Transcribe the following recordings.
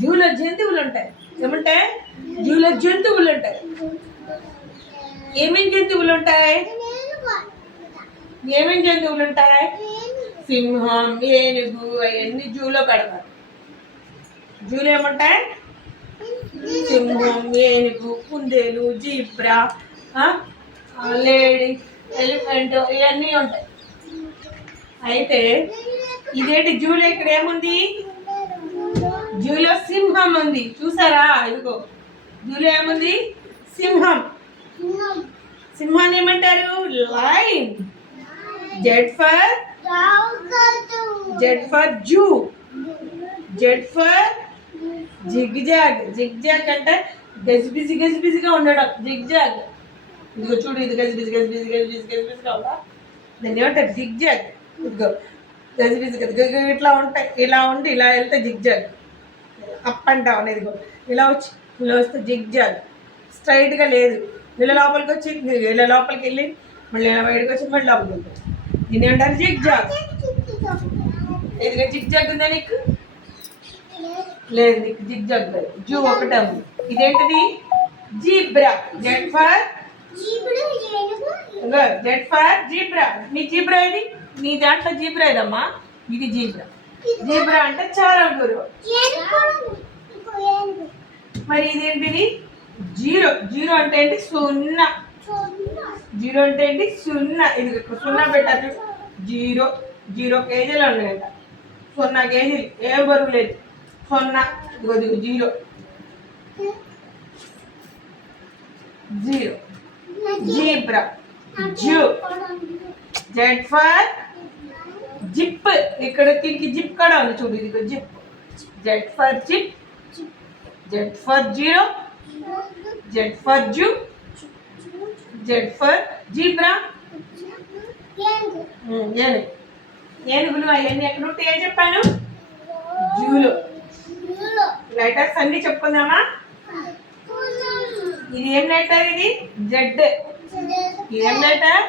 జూలో జంతువులు ఉంటాయి. ఏముంటాయి? జూలో జంతువులు ఉంటాయి. ఏమేమి జంతువులు ఉంటాయి? ఏమేమి జంతువులు ఉంటాయి? సింహం, ఏనుగు అవన్నీ జూలో పెడతారు. జూలో ఏముంటాయి? సింహం, ఏనుగు, కుందేలు, జీబ్రా, లేడీ, ఎలిఫెంట్ ఇవన్నీ ఉంటాయి. అయితే ఇదేంటి జూలో ఇక్కడ ఏముంది? జూలో సింహం ఉంది. చూసారా? ఇదిగో జూలో ఏముంది? సింహం. సింహాన్ని ఏమంటారు? Line. Z for zoo. Z for zigzag. Zigzag అంటే గజిబిజిగా ఉండడం. జిగ్జాగ్. ఇదిగో చూడు, ఇది గజిబిజిగా ఉందా? దాన్ని ఏమంటారు? జిగ్జాగ్. ఇదిగో గజిబిజిగా ఇట్లా ఉంటాయి. ఇలా ఉండి ఇలా వెళ్తే జిగ్జాగ్. Up and down. ఇదిగో ఇలా వచ్చి ఇలా వస్తే జిగ్జాగ్. స్ట్రైట్గా లేదు. ఇలా లోపలికి వచ్చి ఇలా లోపలికి వెళ్ళి మళ్ళీ ఇలా బయటకు వచ్చి మళ్ళీ లోపలికి వెళ్తాం. దీన్ని ఏమంటారు? జిగ్జాగ్. ఇదిగో జిగ్జాగ్ ఉందా నీకు? లేదు, నీకు జిగ్జాగ్ లేదు. జూ ఒకటే ఉంది. ఇదేంటిది? జీబ్రా. Z for zebra. నీ జీబ్రా ఇది? నీ దాంట్లో జీబ్రా ఇదమ్మా. ఇది జీబ్రా. జీబ్రా అంటే చాలా గురు. మరి ఇదేంటిది? జీరో. జీరో అంటే ఏంటి? సున్నా. జీరో అంటే ఏంటి? సున్నా. ఇది సున్నా పెట్టారు. జీరో. 0 కేజీలు ఉన్నాయంట. 0 కేజీలు. ఏం బరువు లేదు. 0. ఇదిగో zero. Zero. Zebra. Zoo. Z for zip. ఇక్కడ దీనికి జిప్ కూడా ఉంది. చూడు, ఇదిగో zip. Z for zip. Z for zero. Z for zoo. Z for zebra. ఏనుగులు అవన్నీ ఎక్కడ ఉంటాయో చెప్పాను? జూలో. లెటర్స్ అన్ని చెప్పుకుందామా? ఇది ఏం లెటర్? ఇది జెడ్. ఏం లెటర్?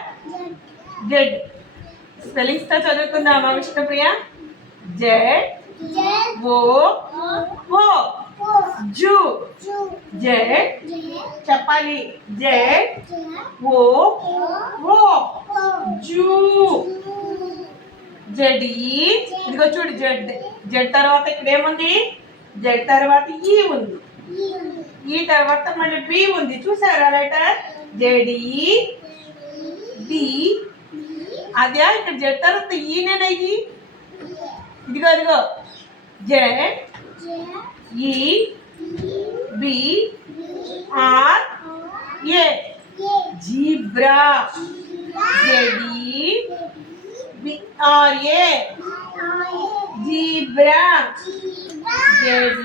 జెడ్. స్పెల్లింగ్స్ తో చదువుకుందామా Vishnupriya? Z O zoo. Z చెప్పాలి. Z O zoo. జెడ్. ఇదిగో చూడు, జెడ్. జెడ్ తర్వాత ఇక్కడ ఏముంది? జెడ్ తర్వాత ఈ ఉంది. ఈ తర్వాత మళ్ళీ బి ఉంది. చూసారా లెటర్? Z B. అదే ఇక్కడ జెడ్ తర్వాత ఈనేనా? ఇది ఇదిగో ఇదిగో Z E B R A. Zebra. Z B R A. Zebra. Z